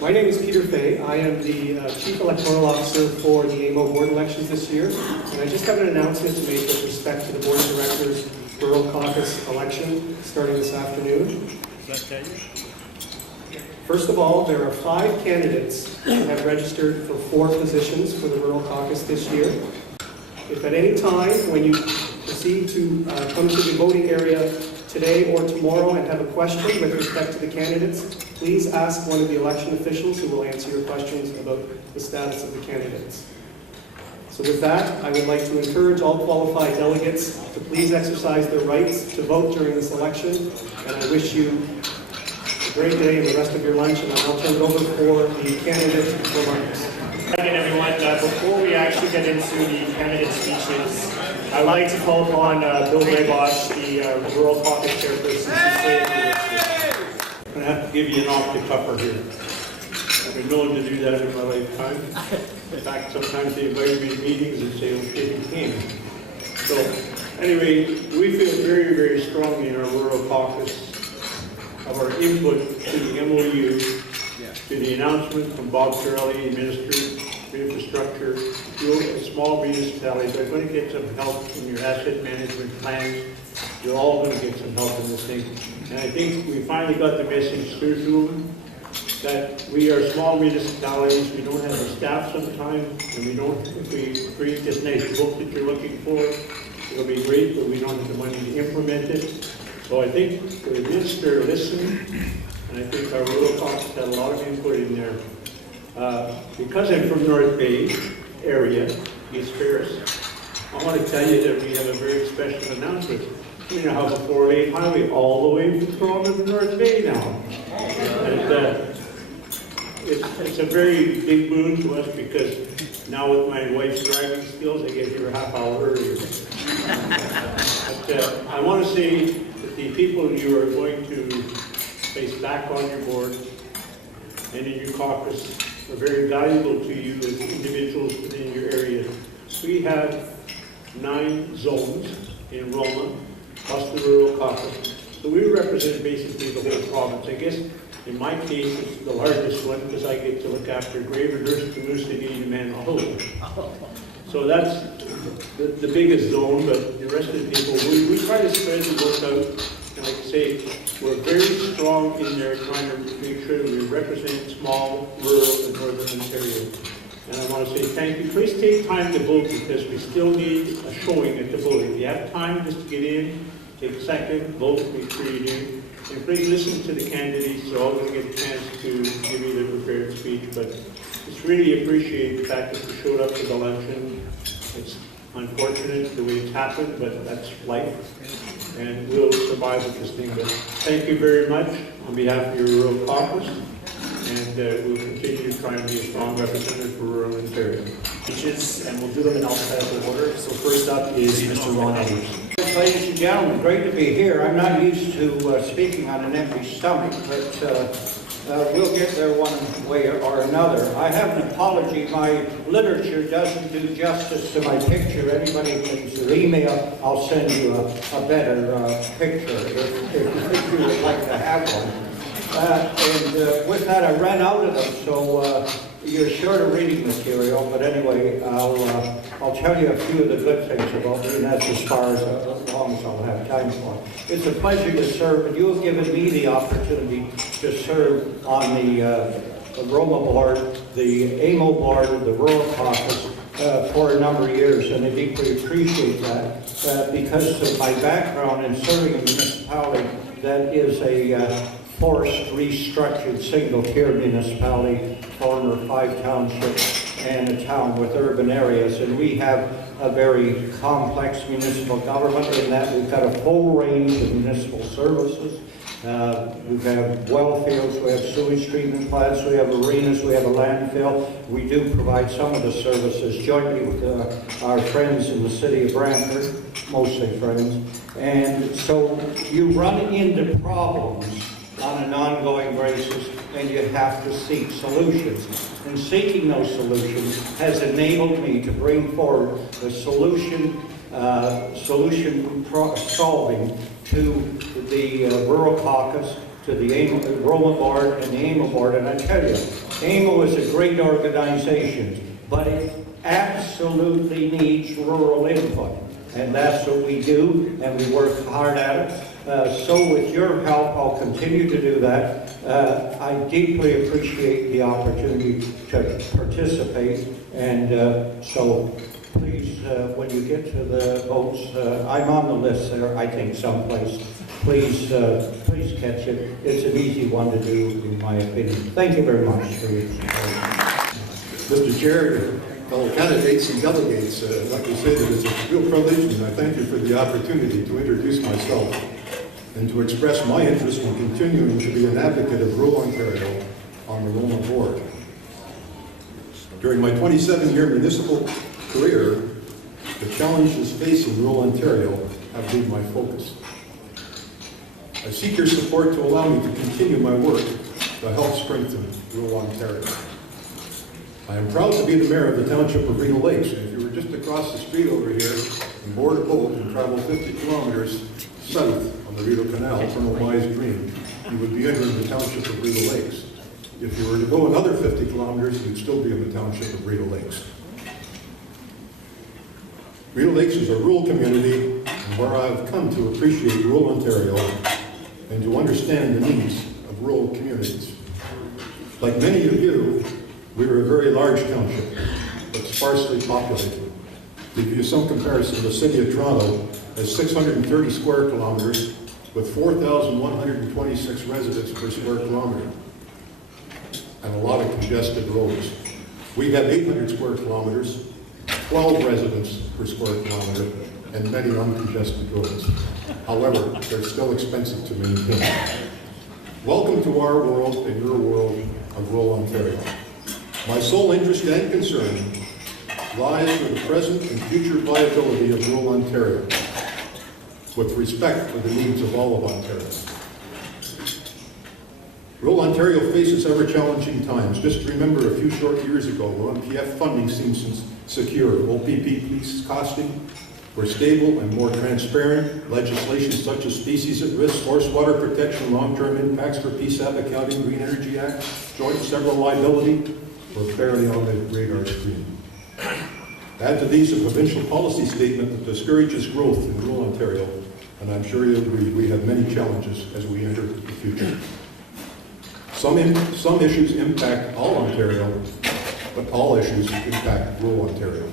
My name is Peter Fay. I am the Chief Electoral Officer for the AMO board elections this year. And I just have an announcement to make with respect to the Board of Directors Rural Caucus election starting this afternoon. First of all, there are 5 candidates who have registered for 4 positions for the Rural Caucus this year. If at any time when you proceed to come to the voting area today or tomorrow and have a question with respect to the candidates, please ask one of the election officials who will answer your questions about the status of the candidates. So with that, I would like to encourage all qualified delegates to please exercise their rights to vote during this election, and I wish you a great day and the rest of your lunch, and I'll turn it over for the candidate remarks. Again, everyone, before we actually get into the candidate speeches, I'd like to call upon Bill Graybosch, the Rural Caucus chairperson, to say a few words. I'm going to have to give you an off-the-cupper here. I've been known to do that in my lifetime. In fact, sometimes they invite me to meetings and say, okay, you can. So, anyway, we feel very, very strongly in our Rural Caucus of our input to the MOU, to the announcement from Bob Chiarelli, Minister of Infrastructure. Your small municipalities are going to get some help in your asset management plans. You're all going to get some help in this thing. And I think we finally got the message through to them that we are small municipalities, we don't have the staff sometimes, and we don't, if we create this nice book that you're looking for, it'll be great, but we don't have the money to implement it. So I think the Minister listened, and I think our Rural Caucus had a lot of input in there. Because I'm from North Bay area, East Ferris, I want to tell you that we have a very special announcement. We now have a 4-lane highway all the way from Toronto to North Bay now. And it's a very big boon to us because now with my wife's driving skills, I get here a half hour earlier. But I want to say that the people you are going to place back on your board and in your caucus are very valuable to you as individuals within your area. We have 9 zones in Roma, plus the Rural Caucus. So we represent basically the whole province. I guess in my case it's the largest one because I get to look after Gravenhurst, Moosonee, and Manitoba. So that's the biggest zone, but the rest of the people, we try to spread the work out. And like I say, we're very strong in there trying to make sure that we represent small, rural, and northern Ontario. And I want to say thank you. Please take time to vote because we still need a showing at the voting. If you have time just to get in, take a second, vote, make sure you do. And please listen to the candidates. They're all going to get a chance to give you their prepared speech. But just really appreciate the fact that you showed up for the election. It's unfortunate the way it's happened, but that's life. And we'll survive with this thing. But thank you very much on behalf of your Rural Caucus. And we'll continue to try and be a strong representative for rural Ontario. Speeches, and we'll do them in alphabetical order. So first up is Mr. Ron Edwards. Ladies and gentlemen, great to be here. I'm not used to speaking on an empty stomach, but we'll get there one way or another. I have an apology. My literature doesn't do justice to my picture. Anybody needs their email, I'll send you a better picture if you would like to have one. And with that, I ran out of them, so you're short of reading material. But anyway, I'll tell you a few of the good things about me, and that's as far as long as I'll have time for. It's a pleasure to serve, and you have given me the opportunity to serve on the Roma board, the AMO board, the Rural Caucus for a number of years, and I deeply appreciate that because of my background in serving a municipality that is a forced, restructured, single-tier municipality, former 5 townships, and a town with urban areas. And we have a very complex municipal government in that we've got a full range of municipal services. We have well fields, we have sewage treatment plants, we have arenas, we have a landfill. We do provide some of the services jointly with our friends in the city of Brantford, mostly friends. And so you run into problems on an ongoing basis, and you have to seek solutions. And seeking those solutions has enabled me to bring forward the solution solving to the Rural Caucus, to the AMO, Roma Board and the AMO Board, and I tell you, AMO is a great organization, but it absolutely needs rural input, and that's what we do, and we work hard at it. So with your help, I'll continue to do that. I deeply appreciate the opportunity to participate, and so please, when you get to the votes, I'm on the list there, I think, someplace. Please catch it. It's an easy one to do, in my opinion. Thank you very much for your support. Mr. Chair, fellow candidates and delegates, I'd like to say that it's a real privilege, and I thank you for the opportunity to introduce myself and to express my interest in continuing to be an advocate of rural Ontario on the Roma Board. During my 27-year municipal career, the challenges facing rural Ontario have been my focus. I seek your support to allow me to continue my work to help strengthen rural Ontario. I am proud to be the mayor of the Township of Rideau Lakes, and if you were just across the street over here and board a boat and travel 50 kilometers south on the Rideau Canal, Colonel Wise Dream, you would be entering the Township of Rideau Lakes. If you were to go another 50 kilometers, you'd still be in the Township of Rideau Lakes. Rideau Lakes is a rural community where I've come to appreciate rural Ontario and to understand the needs of rural communities. Like many of you, we are a very large township, but sparsely populated. To give you some comparison, the city of Toronto has 630 square kilometers with 4,126 residents per square kilometer and a lot of congested roads. We have 800 square kilometers, 12 residents per square kilometer, and many uncongested roads. However, they're still expensive to maintain. Welcome to our world and your world of rural Ontario. My sole interest and concern lies with the present and future viability of rural Ontario, with respect for the needs of all of Ontario. Rural Ontario faces ever-challenging times. Just remember a few short years ago, when NPF funding seemed secure, OPP lease costing were stable and more transparent. Legislation such as species at risk, source water protection, long-term impacts for PSAP accounting, Green Energy Act, joint and several liability were fairly on the radar screen. Add to these a provincial policy statement that discourages growth in rural Ontario, and I'm sure you'll agree we have many challenges as we enter the future. Some issues impact all Ontario, but all issues impact rural Ontario.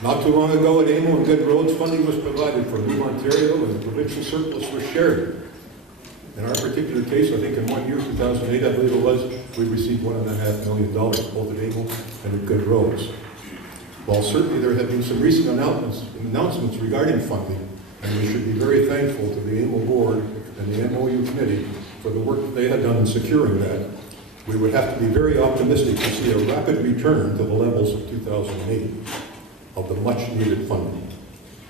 Not too long ago at AMO and Good Roads, funding was provided for rural Ontario and the provincial surplus was shared. In our particular case, I think in 1 year, 2008, I believe it was, we received $1.5 million, both at AMO and at Good Roads. While certainly there have been some recent announcements regarding funding, and we should be very thankful to the AMO board and the MOU committee for the work that they had done in securing that, we would have to be very optimistic to see a rapid return to the levels of 2008 of the much-needed funding.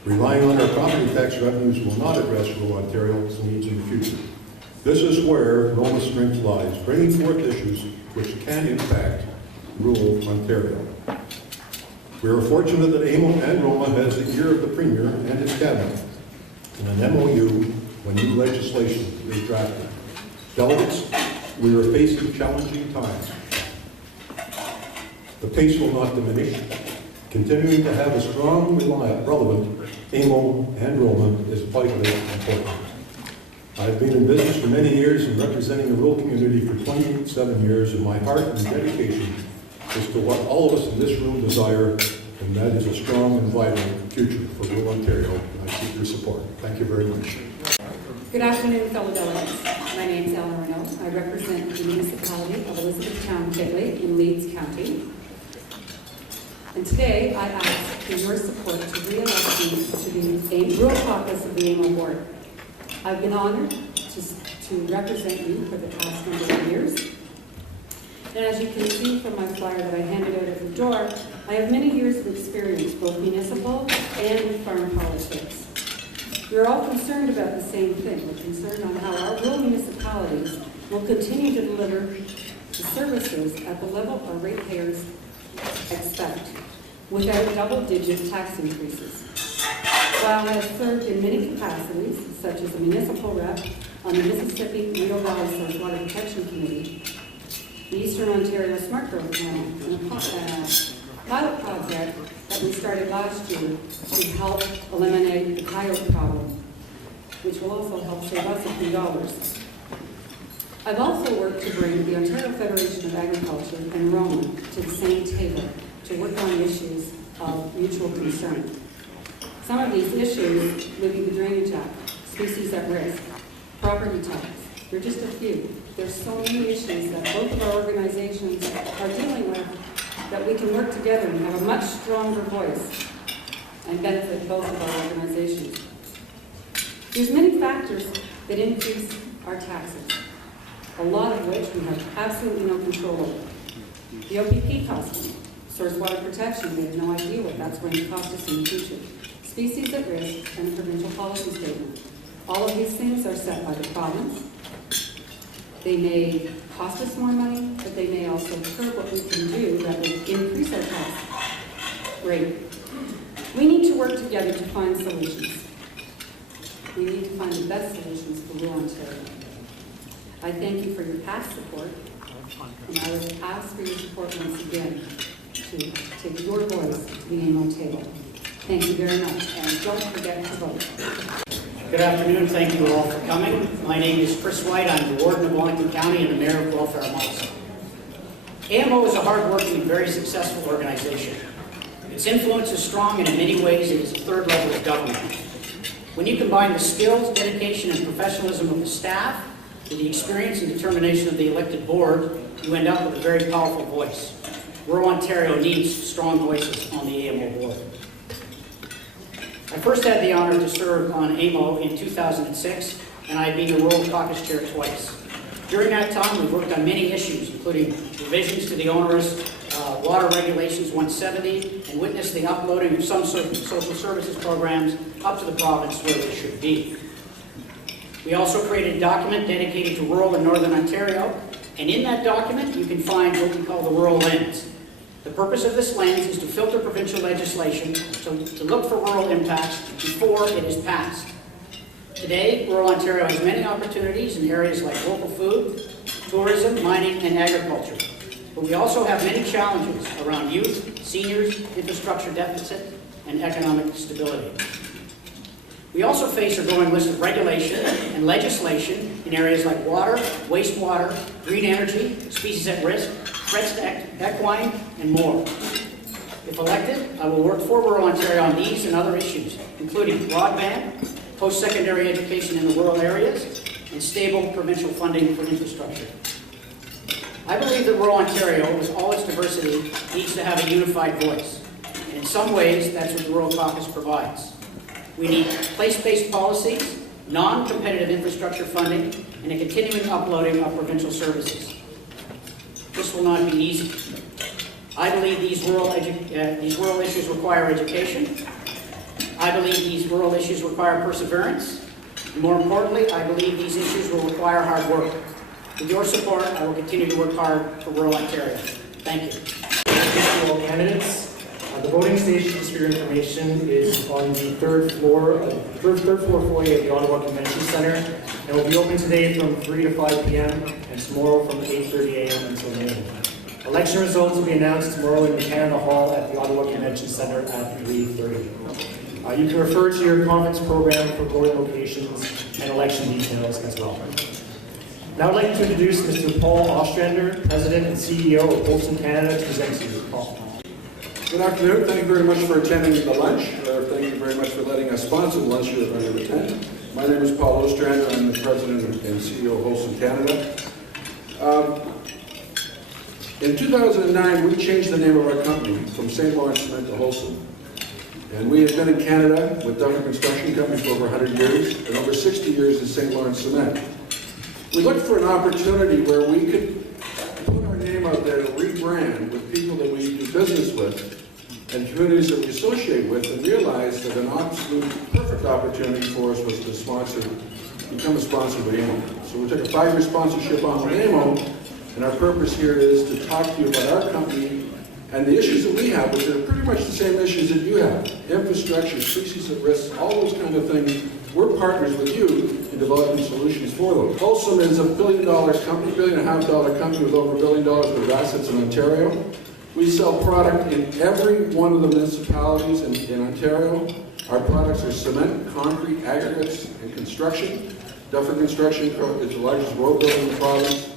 Relying on our property tax revenues will not address rural Ontario's needs in the future. This is where Roma's strength lies, bringing forth issues which can impact rural Ontario. We are fortunate that AMO and Roma has the ear of the Premier and his cabinet in an MOU when new legislation is drafted. Delegates, we are facing challenging times. The pace will not diminish. Continuing to have a strong, relevant AMO and Roma is vitally important. I've been in business for many years and representing the rural community for 27 years, and my heart and dedication is to what all of us in this room desire, and that is a strong and vibrant future for rural Ontario, and I seek your support. Thank you very much. Good afternoon, fellow delegates. My name is Ellen Renault. I represent the municipality of Elizabethtown Kitley in Leeds County. And today I ask for your support to re-elect me to the rural caucus of the AMO board. I've been honored to represent you for the past number of years. And as you can see from my flyer that I handed out at the door, I have many years of experience, both municipal and farm politics. We're all concerned about the same thing. We're concerned on how our rural municipalities will continue to deliver the services at the level our ratepayers expect, without double-digit tax increases. While I have served in many capacities, such as a municipal rep, on the Mississippi Rideau Valley Source Water Protection Committee, the Eastern Ontario Smart Growth Panel, and a pilot project that we started last year to help eliminate the coyote problem, which will also help save us a few dollars. I've also worked to bring the Ontario Federation of Agriculture and Roma to the same table to work on issues of mutual concern. Some of these issues, including the Drainage Act, species at risk, property tax, they're just a few. There's so many issues that both of our organizations are dealing with that we can work together and have a much stronger voice and benefit both of our organizations. There's many factors that increase our taxes, a lot of which we have absolutely no control over. The OPP costing, source water protection, we have no idea what that's going to cost us in the future. Species at risk, and a provincial policy statement. All of these things are set by the province. They may cost us more money, but they may also curb what we can do that will increase our tax rate. We need to work together to find solutions. We need to find the best solutions for rural Ontario. I thank you for your past support, and I would ask for your support once again to take your voice to the AMO table. Thank you very much, and don't forget to vote. Good afternoon. Thank you all for coming. My name is Chris White. I'm the Warden of Wellington County and the Mayor of Welfare Monson. AMO is a hard-working and very successful organization. Its influence is strong, and in many ways it is the third level of government. When you combine the skills, dedication, and professionalism of the staff with the experience and determination of the elected board, you end up with a very powerful voice. Rural Ontario needs strong voices on the AMO board. I first had the honor to serve on AMO in 2006, and I've been the Rural Caucus Chair twice. During that time, we've worked on many issues, including revisions to the onerous Water Regulations 170, and witnessed the uploading of some social services programs up to the province where they should be. We also created a document dedicated to rural and northern Ontario, and in that document you can find what we call the rural lens. The purpose of this lens is to filter provincial legislation to look for rural impacts before it is passed. Today, rural Ontario has many opportunities in areas like local food, tourism, mining, and agriculture. But we also have many challenges around youth, seniors, infrastructure deficit, and economic stability. We also face a growing list of regulation and legislation in areas like water, wastewater, green energy, species at risk, threats to equine, and more. If elected, I will work for rural Ontario on these and other issues, including broadband, post-secondary education in the rural areas, and stable provincial funding for infrastructure. I believe that rural Ontario, with all its diversity, needs to have a unified voice. And in some ways, that's what the Rural Caucus provides. We need place-based policies, non-competitive infrastructure funding, and a continuing uploading of provincial services. This will not be easy. I believe these rural issues require education. I believe these rural issues require perseverance. And more importantly, I believe these issues will require hard work. With your support, I will continue to work hard for rural Ontario. Thank you. Thank you all candidates. The voting stations, for your information, is on the third floor foyer at the Ottawa Convention Centre, and will be open today from 3 to 5 p.m. and tomorrow from 8:30 a.m. until noon. Election results will be announced tomorrow in the Canada Hall at the Ottawa Convention Centre at 3:30. You can refer to your conference program for voting locations and election details as well. Now I'd like to introduce Mr. Paul Ostrander, President and CEO of Holson Canada, to present to you. Paul. Good afternoon. Thank you very much for attending the lunch. Thank you very much for letting us sponsor the lunch you're going to attend. My name is Paul Ostrander. I'm the President and CEO of Holson Canada. In 2009, we changed the name of our company from St. Lawrence Cement to Holson. And we have been in Canada with Dalton Construction Company for over 100 years and over 60 years in St. Lawrence Cement. We looked for an opportunity where we could put our name out there to rebrand with people that we do business with and communities that we associate with, and realized that an absolute perfect opportunity for us was to become a sponsor of AMO. So we took a 5-year sponsorship on with AMO, and our purpose here is to talk to you about our company and the issues that we have, which are pretty much the same issues that you have. Infrastructure, species at risk, all those kind of things we're partners with you in developing solutions for them. Wholesome is a $1 billion company, $1.5 billion company with over $1 billion worth of assets in Ontario. We sell product in every one of the municipalities in Ontario. Our products are cement, concrete, aggregates, and construction. Dufferin Construction is the largest road builder in the province.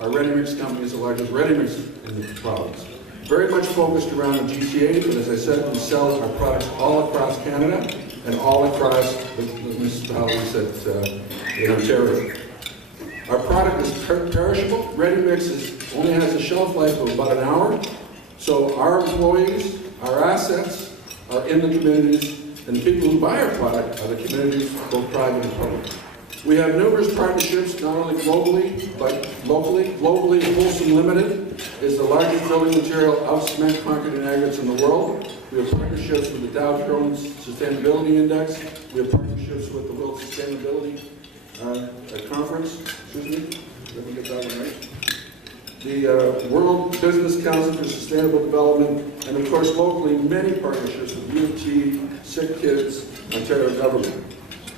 Our ready-mix company is the largest ready-mix in the province. Very much focused around the GTA, but as I said, we sell our products all across Canada and all across the municipalities that, in Ontario. Our product is perishable. Ready-mix only has a shelf life of about an hour. So our employees, our assets are in the communities, and the people who buy our product are the communities, both private and public. We have numerous partnerships, not only globally, but locally. Globally, Wholesome Limited is the largest building material of cement, concrete, and aggregates in the world. We have partnerships with the Dow Jones Sustainability Index. We have partnerships with the World Sustainability Conference. Excuse me, let me get that one right. The World Business Council for Sustainable Development, and of course locally, many partnerships with U of T, Sick Kids, Ontario government.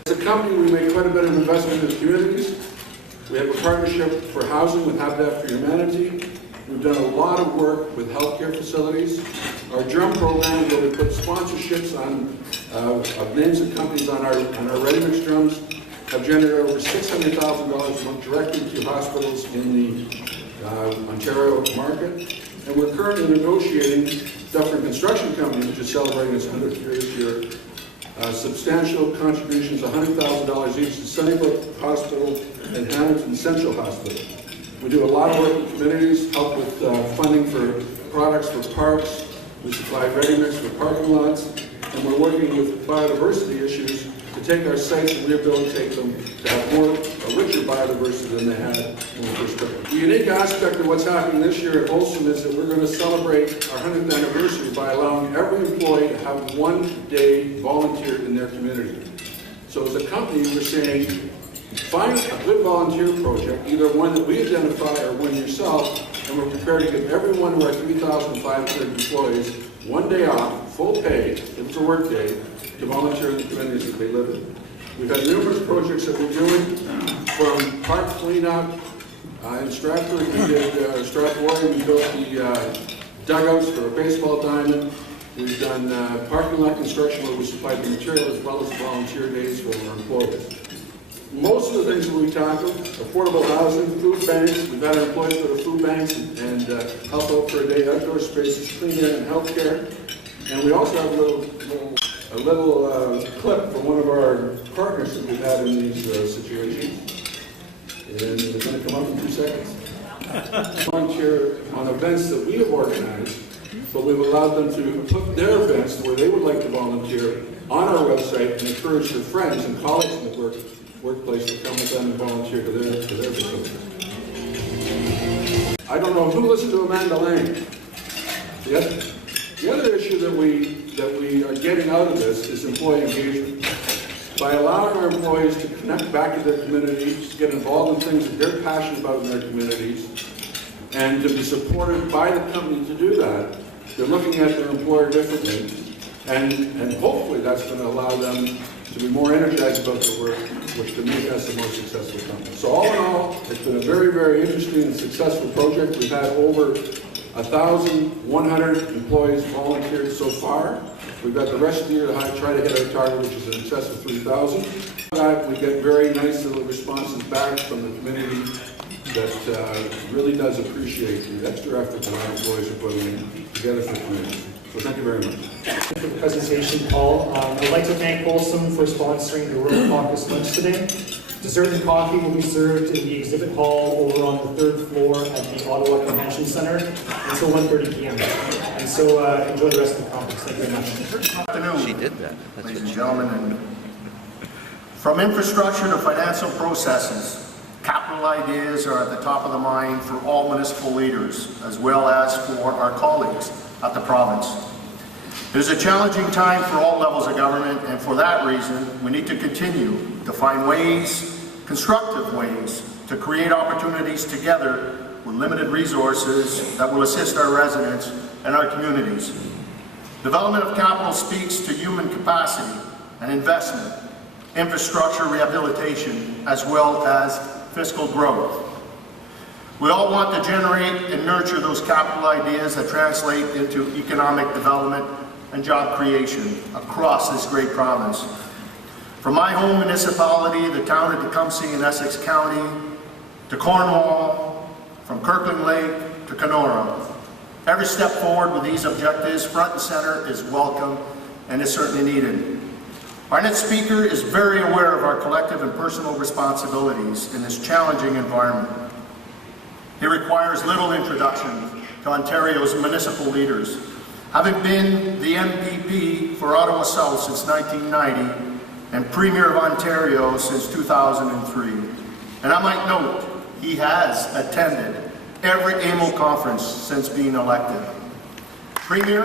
As a company, we make quite a bit of investment in communities. We have a partnership for housing with Habitat for Humanity. We've done a lot of work with healthcare facilities. Our drum program, where we put sponsorships on of names of companies on our ready-mix drums, have generated over $600,000 a month directly to hospitals in the Ontario market. And we're currently negotiating Dufferin Construction Company, which is celebrating its 100th year this year, substantial contributions, $100,000 each to Sunnybrook Hospital and Hamilton Central Hospital. We do a lot of work in communities, help with funding for products for parks. We supply ready-mix for parking lots, and we're working with biodiversity issues to take our sites and rehabilitate them to have a richer biodiversity than they had when we first took it. The unique aspect of what's happening this year at Wholesome is that we're going to celebrate our 100th anniversary by allowing every employee to have one day volunteered in their community. So as a company, we're saying, find a good volunteer project, either one that we identify or one yourself, and we're prepared to give every one of our 3,500 employees one day off, full pay, if it's a work day, to volunteer in the communities that they live in. We've had numerous projects that we're doing, from park cleanup in Stratford. We did Strathmore, we built the dugouts for a baseball diamond. We've done parking lot construction where we supplied the material as well as volunteer days for our employees. Most of the things that we tackled, affordable housing, food banks. We've had our employees go to food banks and help out for a day, outdoor spaces, clean air, and healthcare. And we also have a little clip from one of our partners that we've had in these situations. And it's going to come up in 2 seconds. Volunteer on events that we have organized, but we've allowed them to put their events where they would like to volunteer on our website and encourage their friends and colleagues in the workplace to come with them and volunteer to their facilities. I don't know who listened to Amanda Lang. The other issue that we are getting out of this is employee engagement. By allowing our employees to connect back to their communities, get involved in things that they're passionate about in their communities, and to be supported by the company to do that, they're looking at their employer differently, and hopefully that's going to allow them to be more energized about their work, which can make us a more successful company. So all in all, it's been a very, very interesting and successful project. We've had over 1,100 employees volunteered so far. We've got the rest of the year to try to hit our target, which is in excess of 3,000. We get very nice little responses back from the community that really does appreciate the extra effort that our employees are putting together for the community. So thank you very much. Thank you for the presentation, Paul. I'd like to thank Wholesome for sponsoring the Rural Caucus lunch today. Dessert and coffee will be served in the exhibit hall over on the 3rd floor at the Ottawa Convention Center until 1:30 p.m. And so enjoy the rest of the conference. Thank you very much. Good afternoon, she did that. Ladies and gentlemen. And from infrastructure to financial processes, capital ideas are at the top of the mind for all municipal leaders, as well as for our colleagues at the province. It is a challenging time for all levels of government, and for that reason, we need to continue to find ways, constructive ways, to create opportunities together with limited resources that will assist our residents and our communities. Development of capital speaks to human capacity and investment, infrastructure rehabilitation, as well as fiscal growth. We all want to generate and nurture those capital ideas that translate into economic development and job creation across this great province. From my home municipality, the town of Tecumseh in Essex County, to Cornwall, from Kirkland Lake to Kenora, every step forward with these objectives, front and center, is welcome and is certainly needed. Our next speaker is very aware of our collective and personal responsibilities in this challenging environment. He requires little introduction to Ontario's municipal leaders, having been the MPP for Ottawa South since 1990 and Premier of Ontario since 2003. And I might note, he has attended every AMO conference since being elected. Premier,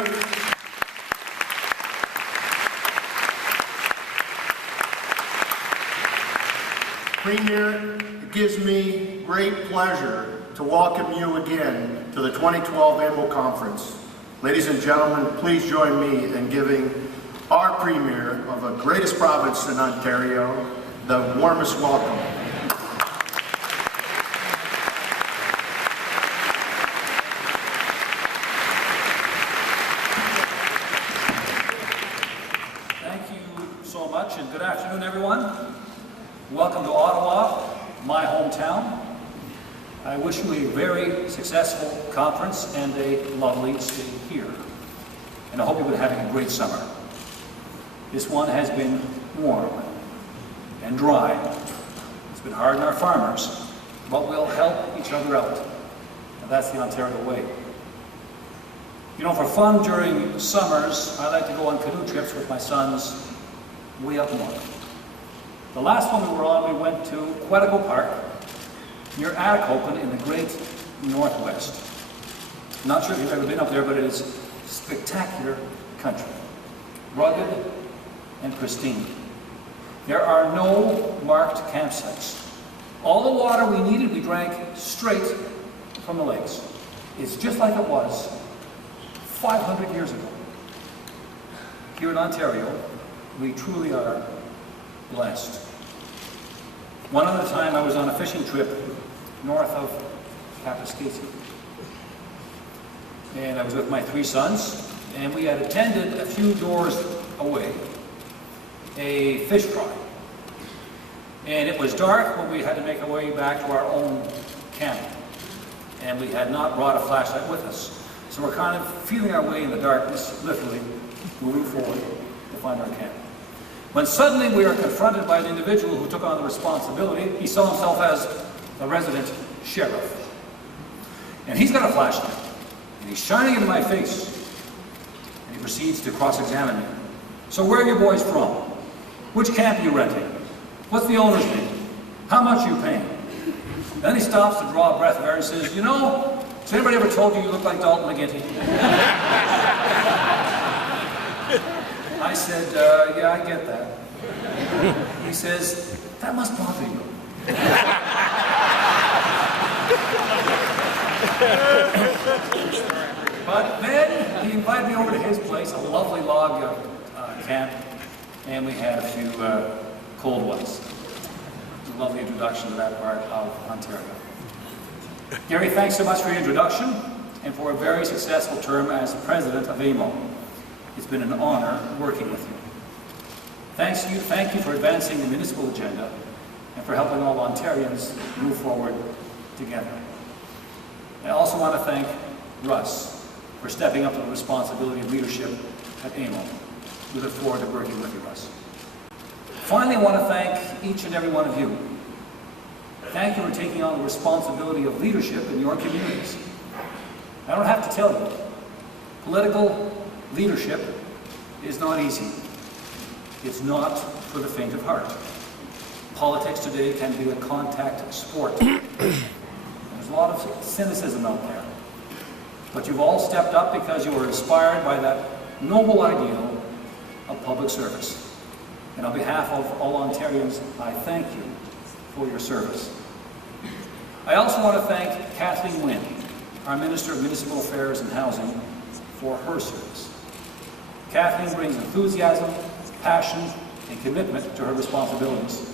it gives me great pleasure to welcome you again to the 2012 AMO Conference. Ladies and gentlemen, please join me in giving our Premier of the greatest province in Ontario the warmest welcome. Thank you so much, and good afternoon, everyone. Welcome to Ottawa, my hometown. I wish you a very successful conference and a lovely stay here. And I hope you've been having a great summer. This one has been warm and dry. It's been hard on our farmers, but we'll help each other out. And that's the Ontario way. You know, for fun during summers, I like to go on canoe trips with my sons way up north. The last one we were on, we went to Quetico Park, near Aticopan in the great Northwest. I'm not sure if you've ever been up there, but it is spectacular country. Rugged and pristine. There are no marked campsites. All the water we needed, we drank straight from the lakes. It's just like it was 500 years ago. Here in Ontario, we truly are blessed. One other time I was on a fishing trip north of Kapuskasing. And I was with my 3 sons, and we had attended a few doors away a fish fry. And it was dark when we had to make our way back to our own camp. And we had not brought a flashlight with us. So we're kind of feeling our way in the darkness, literally moving forward to find our camp. When suddenly we are confronted by an individual who took on the responsibility. He saw himself as a resident sheriff. And he's got a flashlight. And he's shining into my face. And he proceeds to cross-examine me. So where are you boys from? Which camp are you renting? What's the owner's name? How much are you paying? Then he stops to draw a breath of air and says, you know, has anybody ever told you you look like Dalton McGuinty? I said, yeah, I get that. He says, that must bother you. But then he invited me over to his place, a lovely log camp, and we had a few cold ones. It was a lovely introduction to that part of Ontario. Gary, thanks so much for your introduction and for a very successful term as president of AMO. It's been an honor working with you. Thank you for advancing the municipal agenda and for helping all Ontarians move forward together. I also want to thank Russ for stepping up to the responsibility of leadership at AMO. We look forward to working with you, Russ. Finally, I want to thank each and every one of you. Thank you for taking on the responsibility of leadership in your communities. I don't have to tell you, political leadership is not easy. It's not for the faint of heart. Politics today can be a contact sport. There's a lot of cynicism out there. But you've all stepped up because you were inspired by that noble ideal of public service. And on behalf of all Ontarians, I thank you for your service. I also want to thank Kathleen Wynne, our Minister of Municipal Affairs and Housing, for her service. Kathleen brings enthusiasm, passion, and commitment to her responsibilities.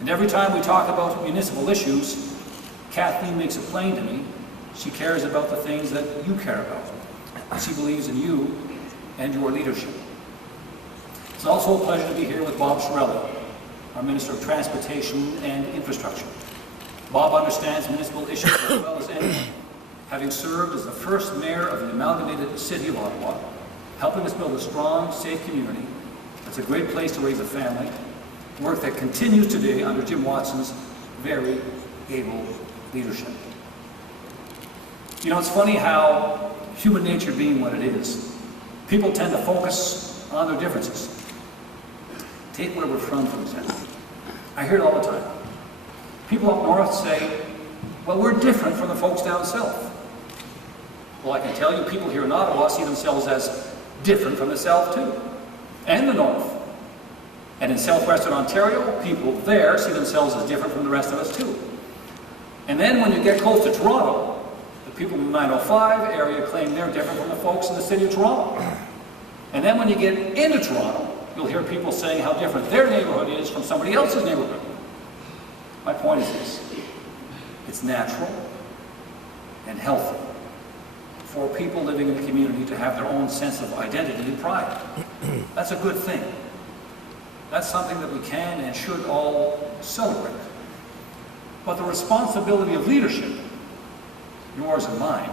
And every time we talk about municipal issues, Kathleen makes it plain to me she cares about the things that you care about. She believes in you and your leadership. It's also a pleasure to be here with Bob Shirelli, our Minister of Transportation and Infrastructure. Bob understands municipal issues as well as anyone, having served as the first mayor of the amalgamated city of Ottawa, helping us build a strong, safe community that's a great place to raise a family, work that continues today under Jim Watson's very able leadership. You know, it's funny how human nature being what it is, people tend to focus on their differences. Take where we're from, for example. I hear it all the time. People up north say, well, we're different from the folks down south. Well, I can tell you, people here in Ottawa see themselves as different from the south too, and the north. And in southwestern Ontario, people there see themselves as different from the rest of us too. And then when you get close to Toronto, the people in the 905 area claim they're different from the folks in the city of Toronto. And then when you get into Toronto, you'll hear people saying how different their neighborhood is from somebody else's neighborhood. My point is this: it's natural and healthy for people living in the community to have their own sense of identity and pride. That's a good thing. That's something that we can and should all celebrate. But the responsibility of leadership, yours and mine,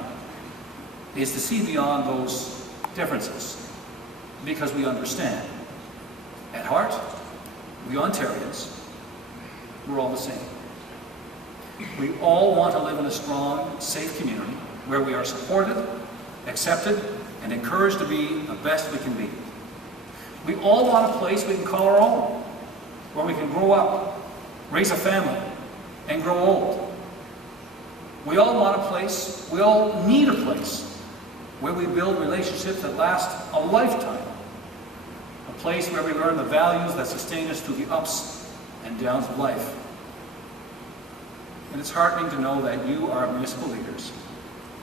is to see beyond those differences, because we understand. At heart, we Ontarians, we're all the same. We all want to live in a strong, safe community where we are supported, accepted, and encouraged to be the best we can be. We all want a place we can call our own, where we can grow up, raise a family, and grow old. We all want a place, we all need a place, where we build relationships that last a lifetime. A place where we learn the values that sustain us through the ups and downs of life. And it's heartening to know that you, our municipal leaders,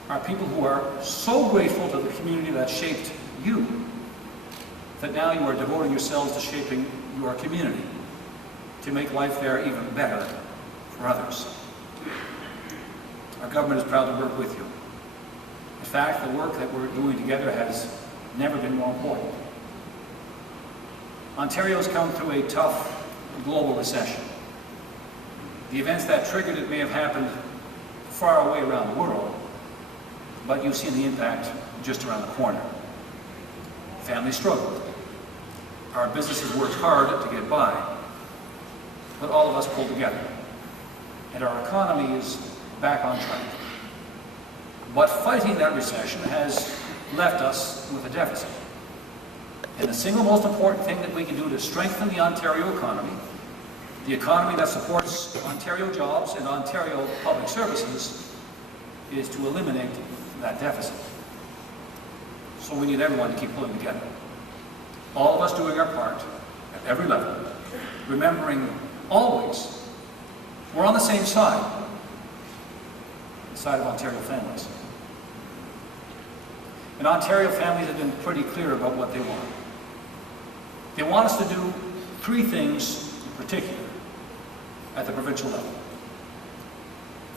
are people who are so grateful to the community that shaped you, that now you are devoting yourselves to shaping your community, to make life there even better for others. Our government is proud to work with you. In fact, the work that we're doing together has never been more important. Ontario's come through a tough global recession. The events that triggered it may have happened far away around the world, but you've seen the impact just around the corner. Families struggled. Our businesses worked hard to get by, but all of us pulled together. And our economy is back on track. But fighting that recession has left us with a deficit. And the single most important thing that we can do to strengthen the Ontario economy, the economy that supports Ontario jobs and Ontario public services, is to eliminate that deficit. So we need everyone to keep pulling together. All of us doing our part at every level, remembering always we're on the same side, the side of Ontario families. And Ontario families have been pretty clear about what they want. They want us to do three things in particular at the provincial level.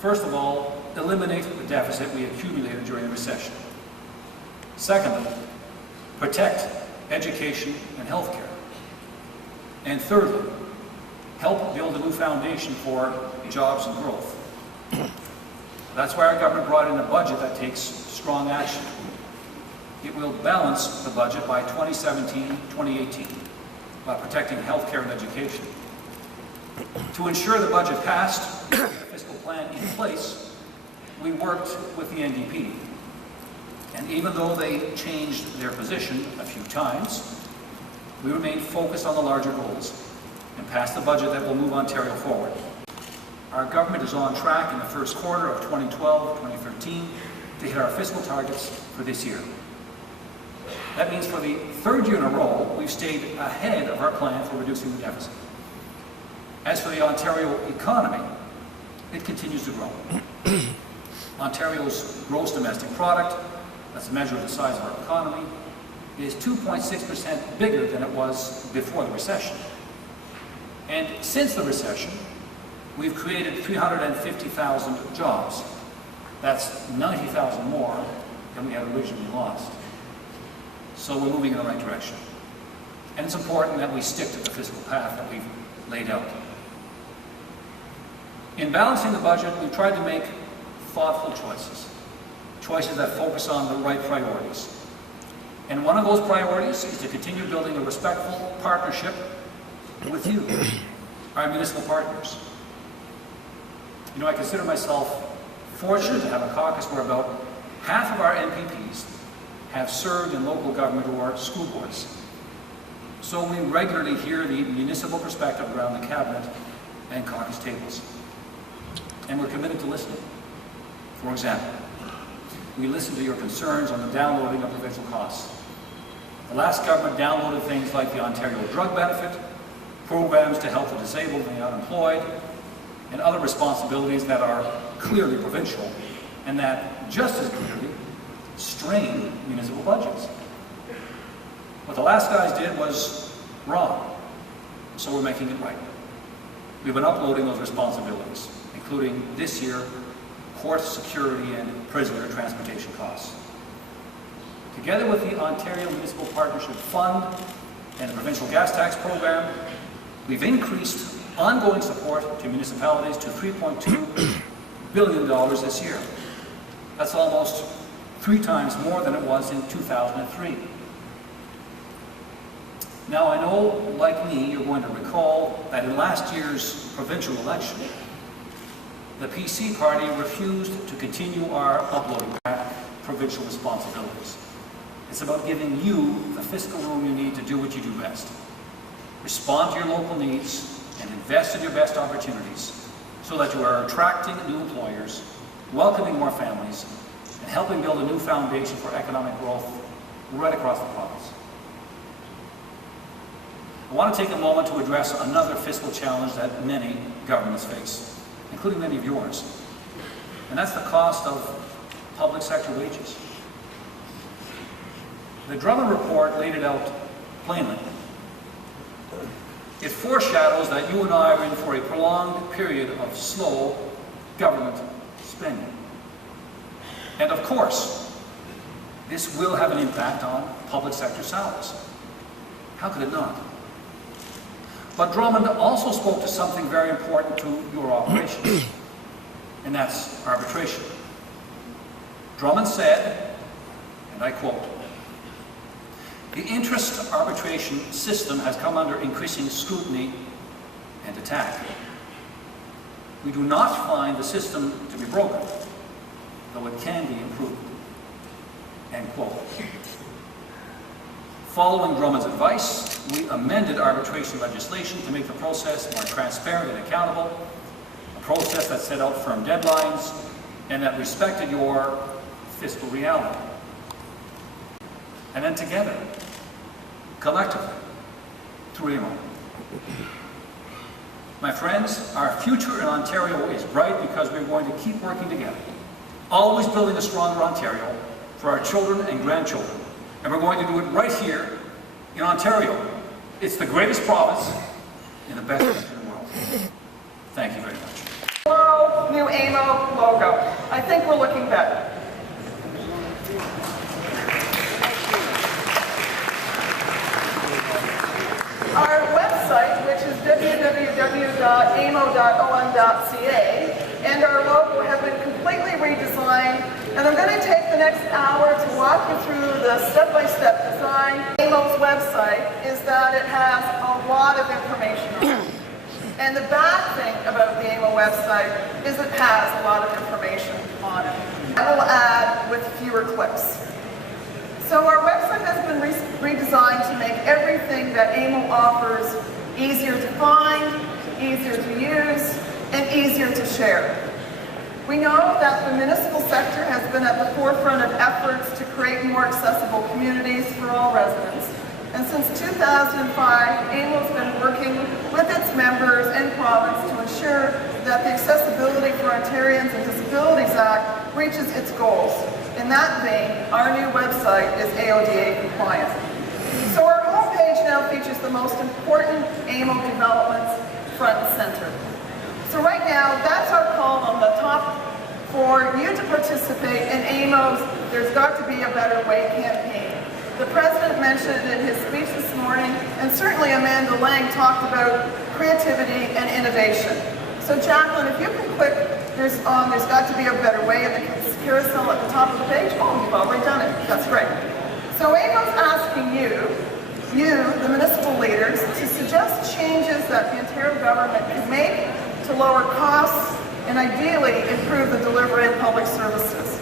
First of all, eliminate the deficit we accumulated during the recession. Secondly, protect education and health care. And thirdly, help build a new foundation for jobs and growth. That's why our government brought in a budget that takes strong action. It will balance the budget by 2017-2018 by protecting health care and education. To ensure the budget passed, and the fiscal plan in place, we worked with the NDP. And even though they changed their position a few times, we remained focused on the larger goals and passed the budget that will move Ontario forward. Our government is on track in the first quarter of 2012-2013 to hit our fiscal targets for this year. That means for the third year in a row, we've stayed ahead of our plan for reducing the deficit. As for the Ontario economy, it continues to grow. Ontario's gross domestic product, that's a measure of the size of our economy, is 2.6% bigger than it was before the recession. And since the recession, we've created 350,000 jobs. That's 90,000 more than we had originally lost. So we're moving in the right direction. And it's important that we stick to the fiscal path that we've laid out. In balancing the budget, we've tried to make thoughtful choices. Choices that focus on the right priorities. And one of those priorities is to continue building a respectful partnership with you, our municipal partners. You know, I consider myself fortunate to have a caucus where about half of our MPPs have served in local government or school boards. So we regularly hear the municipal perspective around the cabinet and caucus tables. And we're committed to listening. For example, we listen to your concerns on the downloading of provincial costs. The last government downloaded things like the Ontario drug benefit, programs to help the disabled and the unemployed, and other responsibilities that are clearly provincial and that just as clearly strain municipal budgets. What the last guys did was wrong, so we're making it right. We've been uploading those responsibilities, including this year, court security and prisoner transportation costs. Together with the Ontario Municipal Partnership Fund and the Provincial Gas Tax Program, we've increased ongoing support to municipalities to $3.2 billion this year. That's almost 3 times more than it was in 2003. Now, I know, like me, you're going to recall that in last year's provincial election, the PC party refused to continue our uploading back provincial responsibilities. It's about giving you the fiscal room you need to do what you do best. Respond to your local needs and invest in your best opportunities so that you are attracting new employers, welcoming more families, and helping build a new foundation for economic growth right across the province. I want to take a moment to address another fiscal challenge that many governments face, including many of yours, and that's the cost of public sector wages. The Drummond report laid it out plainly. It foreshadows that you and I are in for a prolonged period of slow government spending. And of course, this will have an impact on public sector salaries. How could it not? But Drummond also spoke to something very important to your operations, and that's arbitration. Drummond said, and I quote, "The interest arbitration system has come under increasing scrutiny and attack. We do not find the system to be broken, though it can be improved." End quote. Following Drummond's advice, we amended arbitration legislation to make the process more transparent and accountable, a process that set out firm deadlines and that respected your fiscal reality. And then together, collectively, through AMO. My friends, our future in Ontario is bright because we're going to keep working together, always building a stronger Ontario for our children and grandchildren. And we're going to do it right here in Ontario. It's the greatest province in the best country in the world. Thank you very much. Hello, new AMO logo. I think we're looking better. Our website, which is www.amo.on.ca, and our logo have been completely redesigned, and I'm going to take the next hour to walk you through the step-by-step design. AMO's website is that it has a lot of information on it. And the bad thing about the AMO website is it has a lot of information on it. I will add with fewer clicks. So our website has been redesigned to make everything that AMO offers easier to find, easier to use, and easier to share. We know that the municipal sector has been at the forefront of efforts to create more accessible communities for all residents. And since 2005, AMO has been working with its members and province to ensure that the Accessibility for Ontarians and Disabilities Act reaches its goals. In that vein, our new website is AODA compliant. So our homepage now features the most important AMO developments front and center. So right now, that's our call on the top for you to participate in AMO's There's Got to Be a Better Way campaign. The President mentioned it in his speech this morning, and certainly Amanda Lang talked about creativity and innovation. So Jacqueline, if you can click There's Got to Be a Better Way in the carousel at the top of the page. Oh, you've already done it. That's great. So AMO's asking you, the municipal leaders, to suggest changes that the Ontario government can make to lower costs and ideally improve the delivery of public services.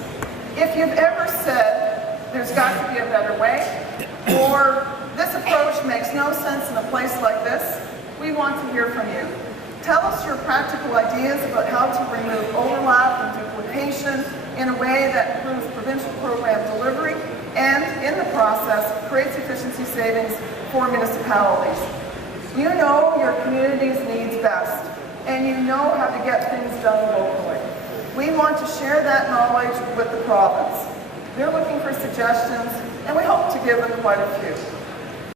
If you've ever said, there's got to be a better way, or this approach makes no sense in a place like this, we want to hear from you. Tell us your practical ideas about how to remove overlap and duplication in a way that improves provincial program delivery and, in the process, creates efficiency savings for municipalities. You know your community's needs best, and you know how to get things done locally. We want to share that knowledge with the province. They're looking for suggestions, and we hope to give them quite a few.